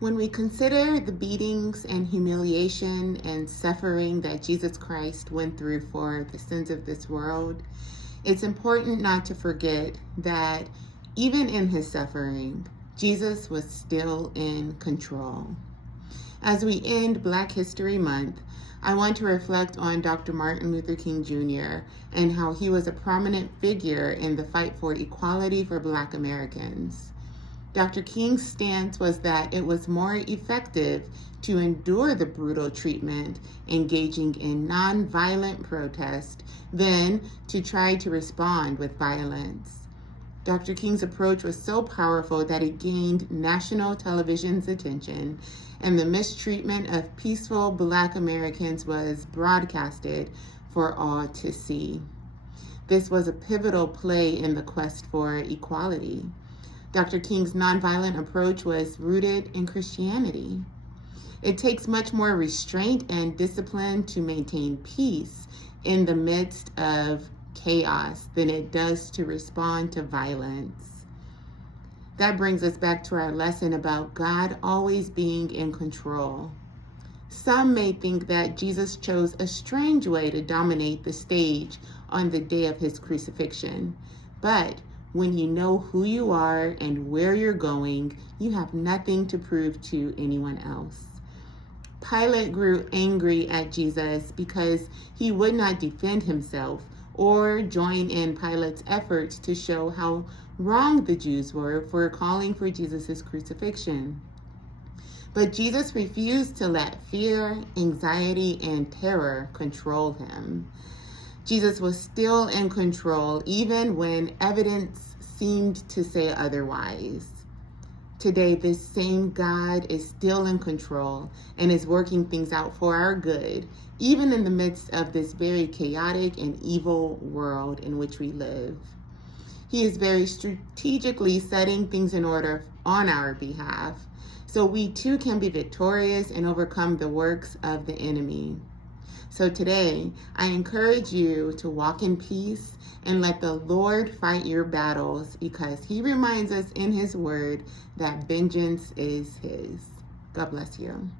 When we consider the beatings and humiliation and suffering that Jesus Christ went through for the sins of this world, it's important not to forget that even in his suffering, Jesus was still in control. As we end Black History Month, I want to reflect on Dr. Martin Luther King Jr. and how he was a prominent figure in the fight for equality for Black Americans. Dr. King's stance was that it was more effective to endure the brutal treatment, engaging in nonviolent protest, than to try to respond with violence. Dr. King's approach was so powerful that it gained national television's attention, and the mistreatment of peaceful Black Americans was broadcasted for all to see. This was a pivotal play in the quest for equality. Dr. King's nonviolent approach was rooted in Christianity. It takes much more restraint and discipline to maintain peace in the midst of chaos than it does to respond to violence. That brings us back to our lesson about God always being in control. Some may think that Jesus chose a strange way to dominate the stage on the day of his crucifixion, but when you know who you are and where you're going, you have nothing to prove to anyone else. Pilate grew angry at Jesus because he would not defend himself or join in Pilate's efforts to show how wrong the Jews were for calling for Jesus' crucifixion. But Jesus refused to let fear, anxiety, and terror control him. Jesus was still in control even when evidence seemed to say otherwise. Today, this same God is still in control and is working things out for our good, even in the midst of this very chaotic and evil world in which we live. He is very strategically setting things in order on our behalf, so we too can be victorious and overcome the works of the enemy. So today, I encourage you to walk in peace and let the Lord fight your battles, because he reminds us in his word that vengeance is his. God bless you.